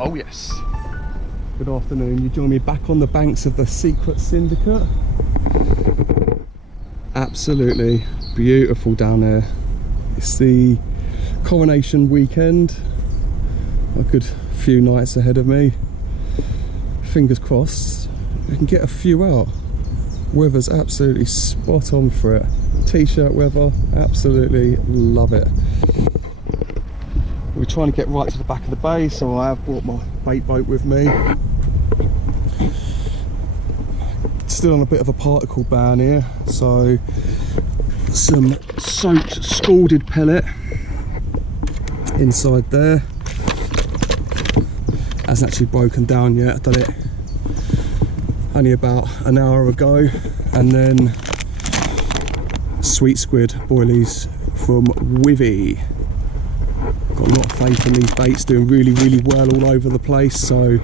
Oh yes. Good afternoon. You join me back on the banks of the secret syndicate. Absolutely beautiful down there. It's the coronation weekend. A good few nights ahead of me. Fingers crossed we can get a few out. Weather's absolutely spot on for it. T-shirt weather, absolutely love it. We're trying to get right to the back of the bay, so I have brought my bait boat with me. Still on a bit of a particle ban here, so some soaked scalded pellet inside there. Hasn't actually broken down yet. I done it only about an hour ago. And then sweet squid boilies from Bivvy. Got a lot of faith in these baits, doing really well all over the place, so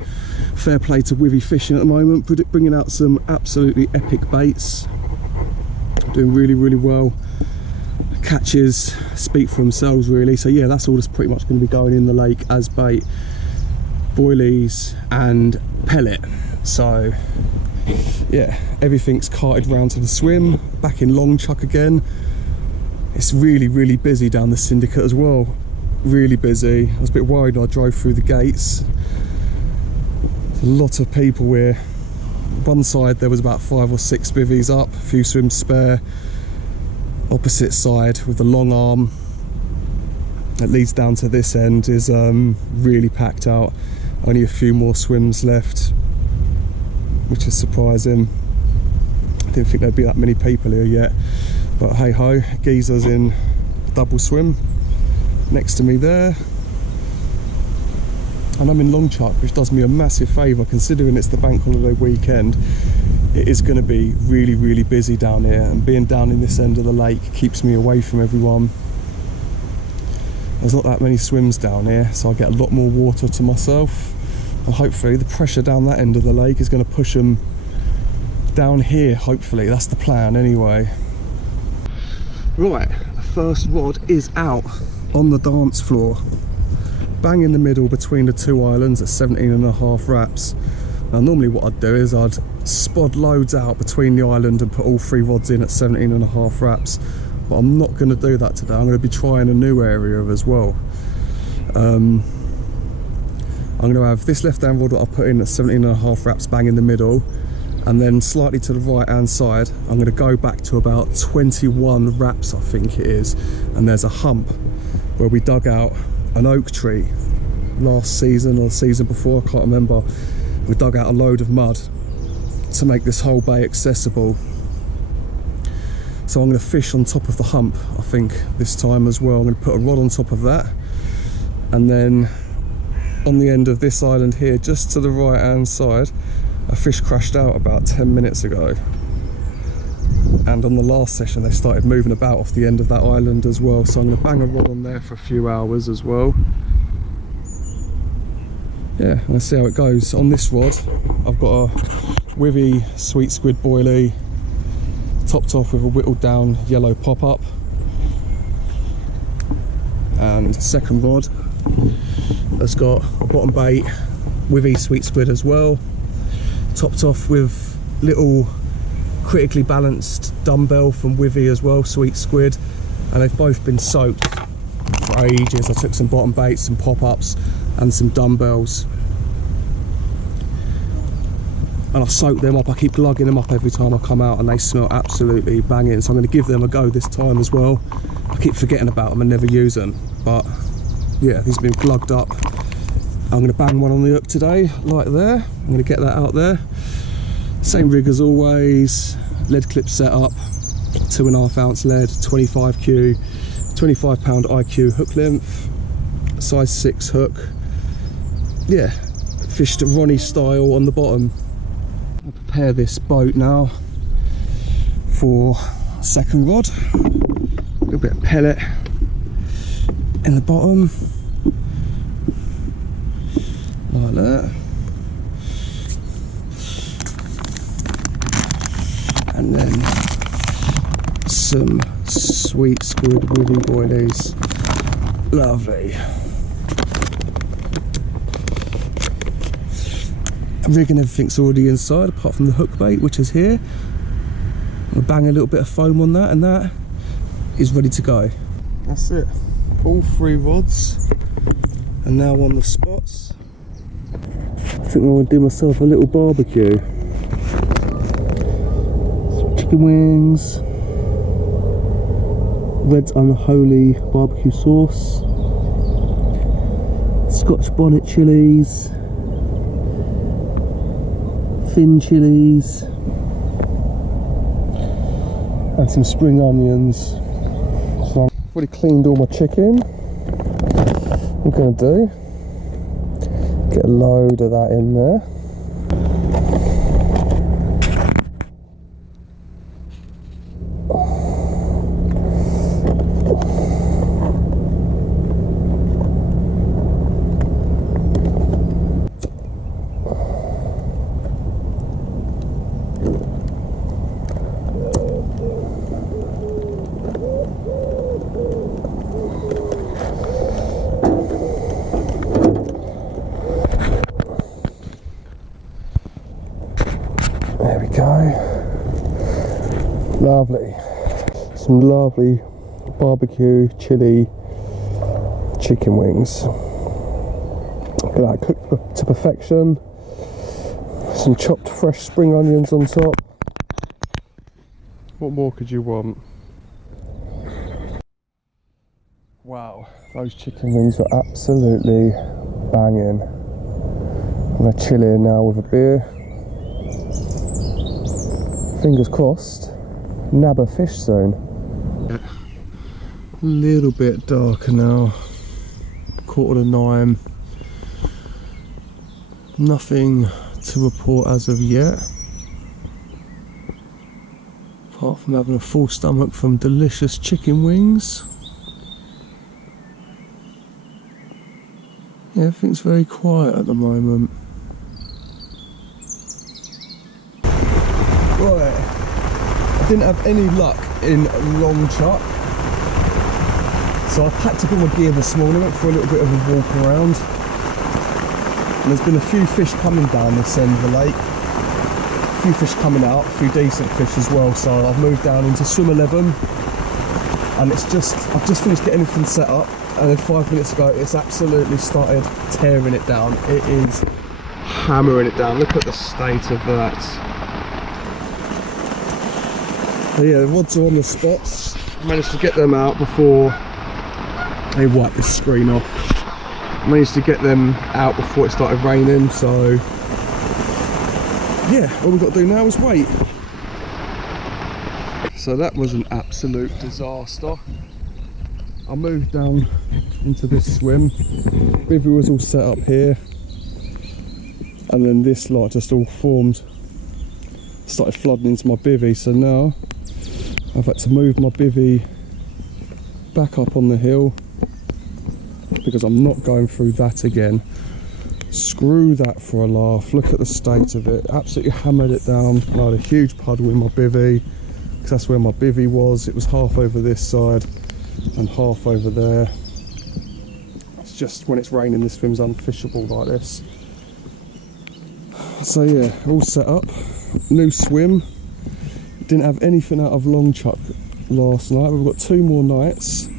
fair play to Bivvy Fishing at the moment, bringing out some absolutely epic baits, doing really well. Catches speak for themselves really, so yeah, that's all that's pretty much going to be going in the lake as bait, boilies and pellet. So yeah, everything's carted round to the swim, back in long chuck again. It's really busy down the syndicate as well. Really busy. I was a bit worried when I drove through the gates. There's a lot of people here. One side there was about 5 or 6 bivvies up, a few swims spare. Opposite side with the long arm that leads down to this end is really packed out. Only a few more swims left, which is surprising. I didn't think there'd be that many people here yet, but hey ho, geezer's in double swim next to me there, and I'm in long chuck, which does me a massive favour considering it's the bank holiday weekend. It is going to be really busy down here, and being down in this end of the lake keeps me away from everyone. There's not that many swims down here, so I get a lot more water to myself, and hopefully the pressure down that end of the lake is going to push them down here. Hopefully that's the plan anyway. Right, the first rod is out on the dance floor, bang in the middle between the two islands at 17.5 wraps. Now normally what I'd do is I'd spod loads out between the island and put all 3 rods in at 17.5 wraps, but I'm not going to do that today. I'm going to be trying a new area as well. I'm going to have this left hand rod that I've put in at 17.5 wraps bang in the middle, and then slightly to the right hand side I'm going to go back to about 21 wraps I think it is, and there's a hump where we dug out an oak tree last season or the season before, I can't remember. We dug out a load of mud to make this whole bay accessible, so I'm going to fish on top of the hump I think this time as well. I'm going to put a rod on top of that, and then on the end of this island here just to the right hand side a fish crashed out about 10 minutes ago, and on the last session they started moving about off the end of that island as well, so I'm going to bang a rod on there for a few hours as well. Yeah, let's see how it goes. On this rod I've got a Bivvy sweet squid boilie topped off with a whittled down yellow pop-up, and second rod has got a bottom bait Bivvy sweet squid as well, topped off with little critically balanced dumbbell from Bivvy as well, sweet squid, and they've both been soaked for ages. I took some bottom baits, some pop-ups and some dumbbells, and I soak them up. I keep glugging them up every time I come out, and they smell absolutely banging, so I'm going to give them a go this time as well. I keep forgetting about them and never use them, but yeah, these have been glugged up. I'm going to bang one on the hook today, like there. I'm going to get that out there. Same rig as always, lead clip setup, 2.5 ounce lead, 25Q, 25 pound IQ hook length, size 6 hook. Yeah, fished Ronnie style on the bottom. I'll prepare this boat now for second rod. A little bit of pellet in the bottom, like that. And then some sweet squid Bivvy boilies. Lovely. Rig and everything's already inside apart from the hook bait, which is here. We'll bang a little bit of foam on that, and that is ready to go. That's it. All 3 rods are now on the spots. I think I'm going to do myself a little barbecue. Some chicken wings, Red's Unholy barbecue sauce, Scotch bonnet chilies, thin chilies, and some spring onions. So I've already cleaned all my chicken. What I'm going to do, get a load of that in there. There we go. Lovely. Some lovely barbecue chili chicken wings. Look at that, cooked to perfection. Some chopped fresh spring onions on top. What more could you want? Wow, those chicken wings are absolutely banging. I'm gonna chill here now with a beer. Fingers crossed, nab a fish soon. A little bit darker now, 9:15. Nothing to report as of yet, apart from having a full stomach from delicious chicken wings. Yeah, everything's very quiet at the moment. Right, I didn't have any luck in long chuck, so I packed up all my gear this morning, went for a little bit of a walk around, and there's been a few fish coming down this end of the lake, a few fish coming out, a few decent fish as well, so I've moved down into swim 11, and I've just finished getting everything set up, and then 5 minutes ago it's absolutely started tearing it down. It is hammering it down. Look at the state of that. So yeah, the rods are on the spots. I managed to get them out before they wiped the screen off. I managed to get them out before it started raining, so yeah, all we've got to do now is wait. So that was an absolute disaster. I moved down into this swim. Bivvy was all set up here, and then this lot just all formed, started flooding into my bivvy, so now I've had to move my bivvy back up on the hill because I'm not going through that again. Screw that for a laugh. Look at the state of it. Absolutely hammered it down. I had a huge puddle in my bivvy because that's where my bivvy was. It was half over this side and half over there. It's just when it's raining, this swim's unfishable like this. So yeah, all set up. New swim. Didn't have anything out of long chuck last night. We've got 2 more nights.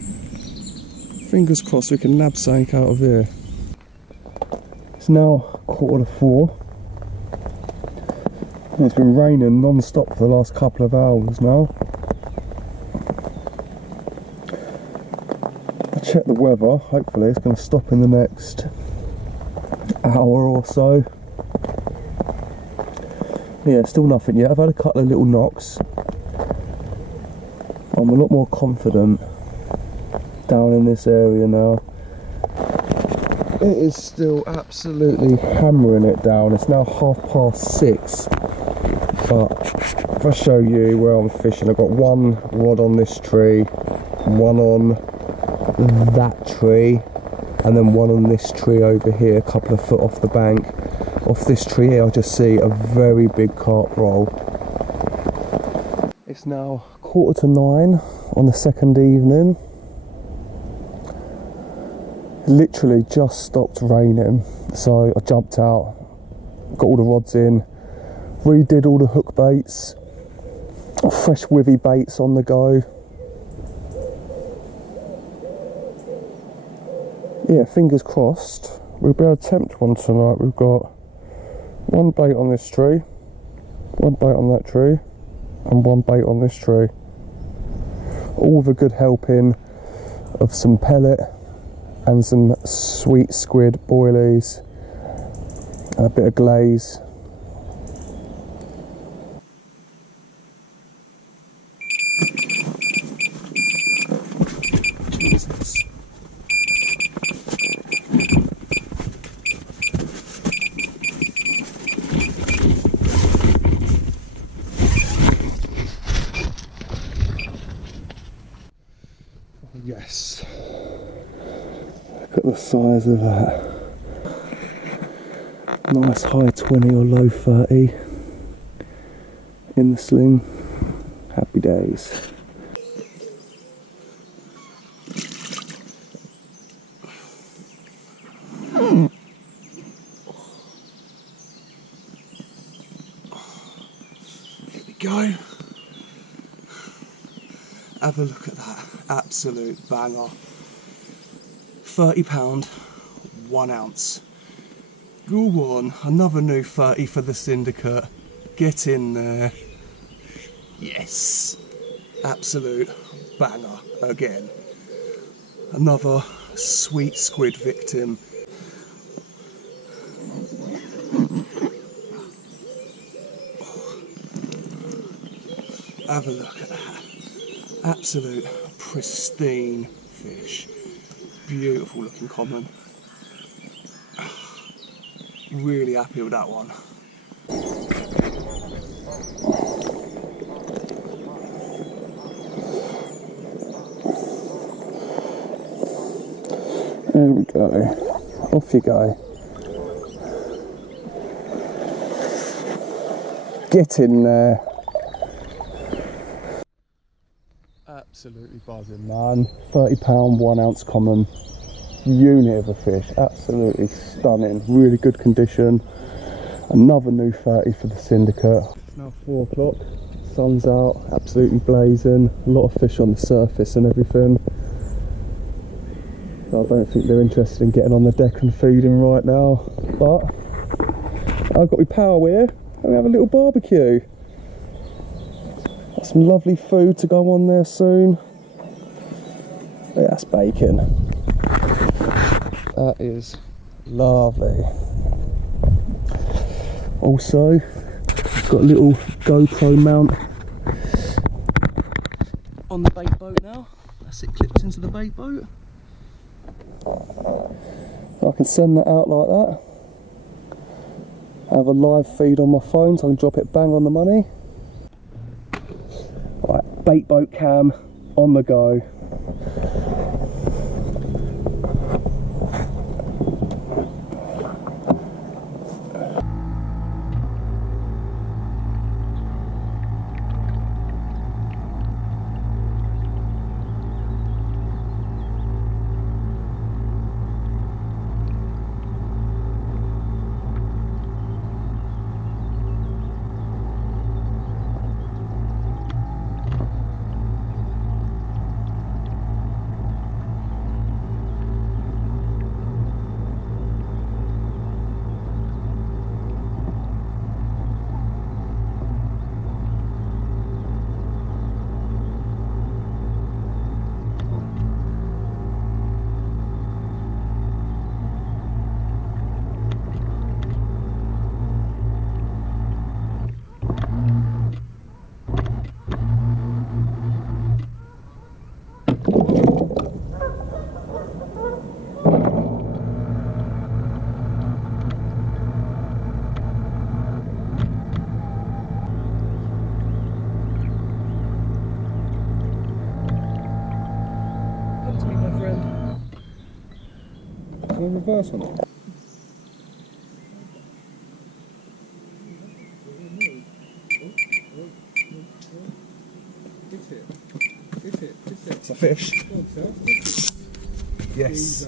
Fingers crossed we can nab something out of here. It's now 4:15. It's been raining non-stop for the last couple of hours now. I checked the weather. Hopefully it's going to stop in the next hour or so. Yeah, still nothing yet. I've had a couple of little knocks. I'm a lot more confident down in this area now. It is still absolutely hammering it down. It's now 6:30. But if I show you where I'm fishing, I've got 1 rod on this tree, 1 on that tree, and then 1 on this tree over here, a couple of foot off the bank. Off this tree here I just see a very big carp roll. It's now 9:15 on the second evening. It literally just stopped raining, so I jumped out got all the rods in, redid all the hook baits, fresh bivvy baits on the go. Yeah, fingers crossed we'll be able to tempt one tonight. We've got one bait on this tree, one bait on that tree, and one bait on this tree. All with a good helping of some pellet and some sweet squid boilies and a bit of glaze. Jesus. Yes, look at the size of that. Nice high 20 or low 30 in the sling. Happy days. Here we go. Have a look at that, absolute banger. £30, 1 ounce. Go on, another new 30 for the syndicate. Get in there. Yes, absolute banger again. Another sweet squid victim. Have a look at that. Absolute pristine fish. Beautiful looking common. Really happy with that one. There we go. Off you go. Get in there. Absolutely buzzing, man. £30, 1 ounce common. Unit of a fish. Absolutely stunning. Really good condition. Another new 30 for the syndicate. It's now 4 o'clock. Sun's out. Absolutely blazing. A lot of fish on the surface and everything. So I don't think they're interested in getting on the deck and feeding right now. But I've got my power here. I'm gonna have a little barbecue. Got some lovely food to go on there soon. Yeah, that's bacon. That is lovely. Also, got a little GoPro mount on the bait boat now. That's it clipped into the bait boat. I can send that out like that. I have a live feed on my phone so I can drop it bang on the money. Right, bait boat cam on the go. Reverse on it. It's a fish. Yes.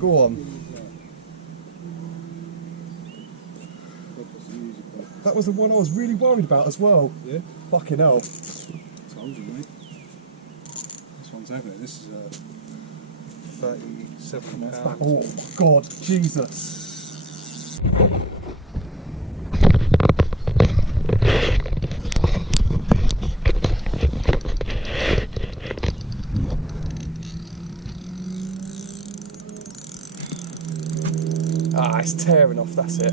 Go on. That was the one I was really worried about as well. Yeah? Fucking hell. Told you, mate. This one's over there. This is £37. Oh my god, Jesus. Ah, it's tearing off, that's it.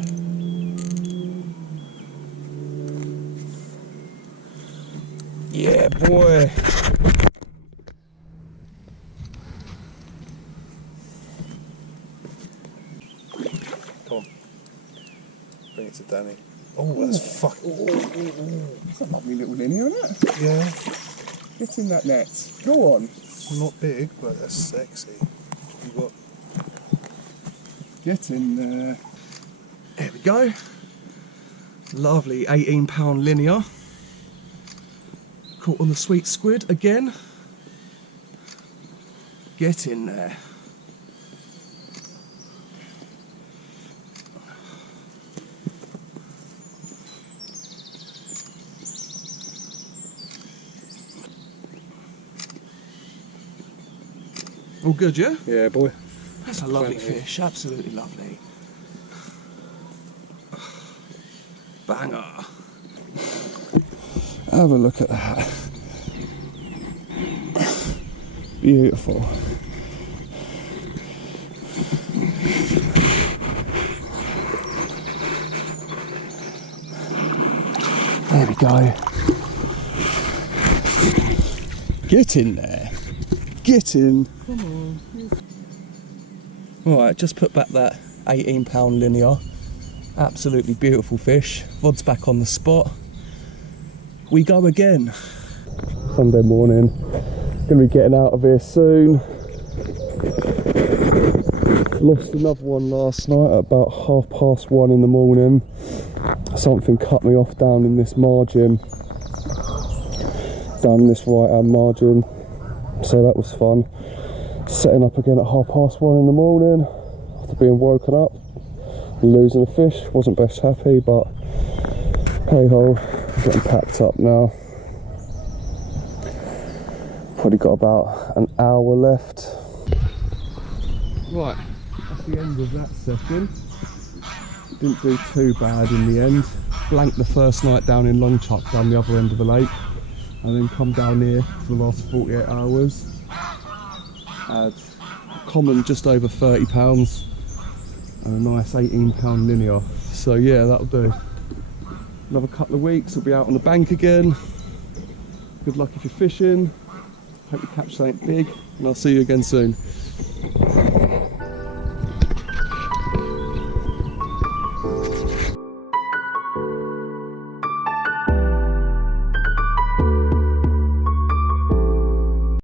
Yeah, boy. Come on. Bring it to Danny. Oh, that's fucking... That's a lovely little linear, isn't it? Yeah. Get in that net. Go on. Not big, but that's sexy. You got... Get in there. There we go. Lovely 18-pound linear. Caught on the sweet squid again. Get in there. All good, yeah? Yeah, boy. That's a lovely fish, absolutely lovely. Banger. Have a look at that. Beautiful. There we go. Get in there. Get in. Come on. Right, just put back that 18-pound linear. Absolutely beautiful fish. Vod's back on the spot. We go again. Sunday morning. Gonna be getting out of here soon. Lost another one last night at about 1:30 in the morning. Something cut me off down in this margin. Down in this right hand margin. So that was fun. Setting up again at 1:30 in the morning after being woken up and losing a fish. Wasn't best happy, but hey ho, getting packed up now. Probably got about an hour left. Right, that's the end of that session. Didn't do too bad in the end. Blanked the first night down in Longchuck down the other end of the lake, and then come down here for the last 48 hours. Had common just over £30 and a nice 18-pound linear. So yeah, that'll do. Another couple of weeks, we'll be out on the bank again. Good luck if you're fishing. Hope you catch something big, and I'll see you again soon.